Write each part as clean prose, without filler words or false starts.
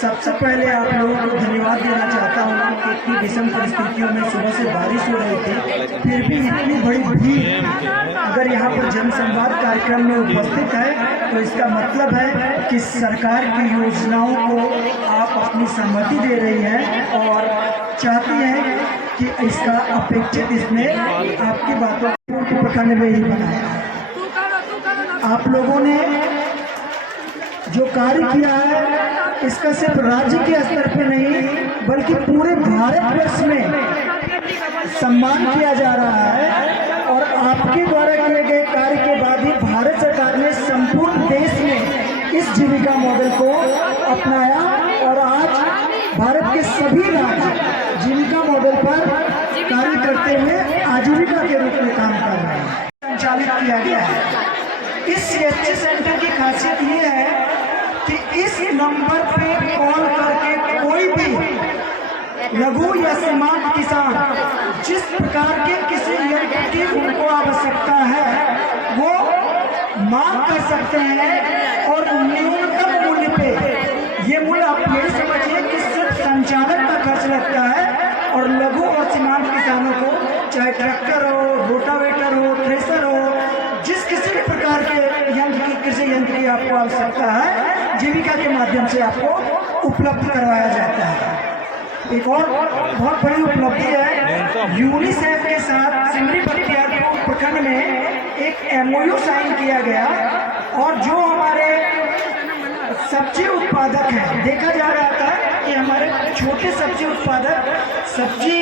सबसे पहले आप लोगों को धन्यवाद देना चाहता हूँ कि इतनी विषम परिस्थितियों में सुबह से बारिश हो रही थी, फिर भी इतनी बड़ी भीड़ अगर यहाँ पर जन संवाद कार्यक्रम में उपस्थित है तो इसका मतलब है कि सरकार की योजनाओं को आप अपनी सहमति दे रही हैं और चाहती हैं कि इसका अपेक्षित इसने आपकी बातों को प्रखंड में ही बनाया है। आप लोगों ने जो कार्य किया है इसका सिर्फ राज्य के स्तर पर नहीं बल्कि पूरे भारतवर्ष में सम्मान किया जा रहा है और आपके द्वारा किए गए कार्य के बाद ही भारत सरकार ने संपूर्ण देश में इस जीविका मॉडल को अपनाया और आज भारत के सभी राज्य जीविका मॉडल पर कार्य करते हुए आजीविका के रूप में काम कर रहे हैं। संचालित किया गया है। इस सीएचसी सेंटर की खासियत ये है कि इस नंबर पे कॉल करके कोई भी लघु या सीमांत किसान जिस प्रकार के किसी यंत्र की उनको आवश्यकता है वो मांग कर सकते हैं और न्यूनतम मूल्य पे, ये मूल्य आप ये समझिए कि सिर्फ संचालन का खर्च लगता है और लघु और सीमांत किसानों को चाहे ट्रैक्टर हो, रोटावेटर हो, थ्रेसर हो, जिस किसी भी प्रकार के यंत्र की कृषि यंत्र की आपको आवश्यकता है जीविका के माध्यम से आपको उपलब्ध करवाया जाता है। एक और बहुत बड़ी उपलब्धि है, यूनिसेफ के साथ सिमरी बख्तियारपुर प्रखंड में एक MOU साइन किया गया और जो हमारे सब्जी उत्पादक हैं, देखा जा रहा था कि हमारे छोटे सब्जी उत्पादक सब्जी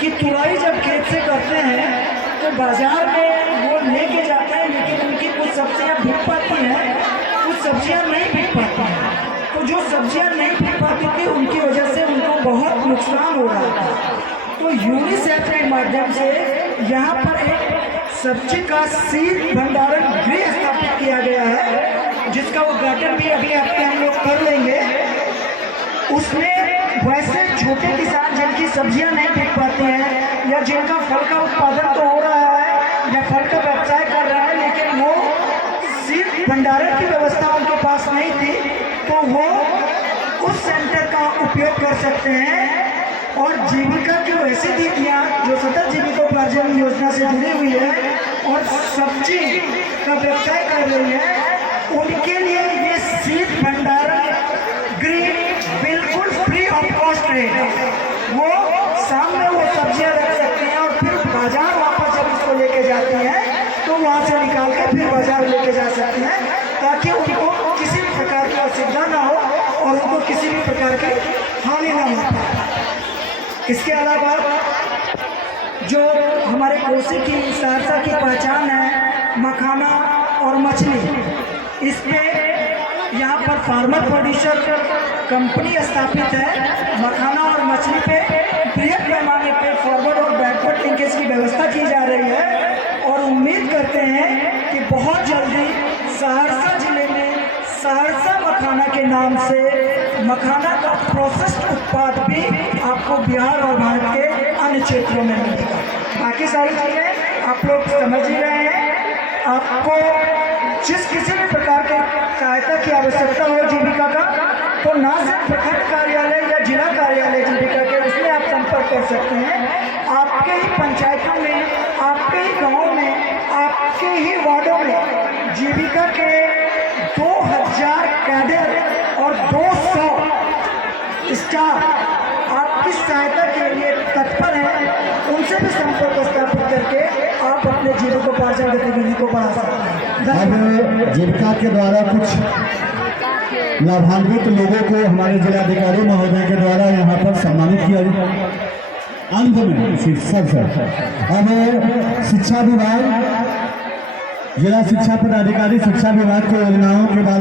की तुड़ाई जब खेत से करते हैं तो बाजार में वो लेके जाते हैं, लेकिन उनकी कुछ सब्जियां बिक पाती हैं, कुछ सब्जियां नहीं बिक पाती हैं। तो जो सब्जियां नहीं बिक पाती थी उनकी वजह से उनको बहुत नुकसान हो रहा था। तो यूनिसेफ के माध्यम से यहाँ पर एक सब्जी का शीत भंडारण गृह स्थापित किया गया है जिसका उद्घाटन भी अभी हफ्ते हम लोग कर लेंगे। उसमें वैसे छोटे किसान जिनकी सब्जियां नहीं बिक पाती हैं या जिनका फल का उत्पादन तो हो रहा है या फल का व्यवसाय कर रहा है लेकिन वो शीत भंडारण की व्यवस्था उनके पास नहीं थी, तो वो उस सेंटर का उपयोग कर सकते हैं और जीविका की वैसी दीदियाँ जो सतत जीविकोपार्जन योजना से जुड़ी हुई है और सब्जी का व्यवसाय कर रही है उनके लिए ये शीत भंडारण गृह बिल्कुल फ्री ऑफ कॉस्ट रहेगा। वो सामने वो सब्जियां रख सकते हैं और फिर बाजार वापस जब इसको लेके जाती हैं तो वहाँ से निकाल कर फिर बाजार लेके जा सकते हैं ताकि उनको किसी भी प्रकार की असुविधा ना हो और उनको किसी भी प्रकार की हानि ना हो पाए। इसके अलावा जो हमारे कोसी की सहरसा की पहचान है मखाना और मछली, इसमें यहाँ पर फार्मर प्रोड्यूसर कंपनी स्थापित है। मखाना और मछली पे बृहद पैमाने पे फॉरवर्ड और बैकवर्ड लिंकेज की व्यवस्था की जा रही है और उम्मीद करते हैं कि बहुत जल्दी सहरसा जिले में सहरसा मखाना के नाम से मखाना का प्रोसेस्ड उत्पाद भी आपको बिहार और भारत के अन्य क्षेत्रों में मिलेगा। बाकी सारी चीज़ें आप लोग समझ ही रहे हैं। आपको जिस किसी भी प्रकार के सहायता की आवश्यकता हो जीविका का तो ना सिर्फ प्रखंड कार्यालय या जिला कार्यालय जीविका के उसमें आप संपर्क कर सकते हैं। आपके ही पंचायतों में, आपके ही गाँव में, आपके ही वार्डों में जीविका के 2000 कैडर और 200 स्टाफ आपकी सहायता के लिए तत्पर हैं। उनसे भी संपर्क स्थापित करके आप अपने जीविकोपार्जन गतिविधि को बढ़ा सकते हैं। अब जीविका के द्वारा कुछ लाभान्वित लोगों को हमारे जिलाधिकारी महोदय के द्वारा यहाँ पर सम्मानित किया जाएगा। अंत में सर अब शिक्षा विभाग, जिला शिक्षा पदाधिकारी शिक्षा विभाग की योजनाओं के बारे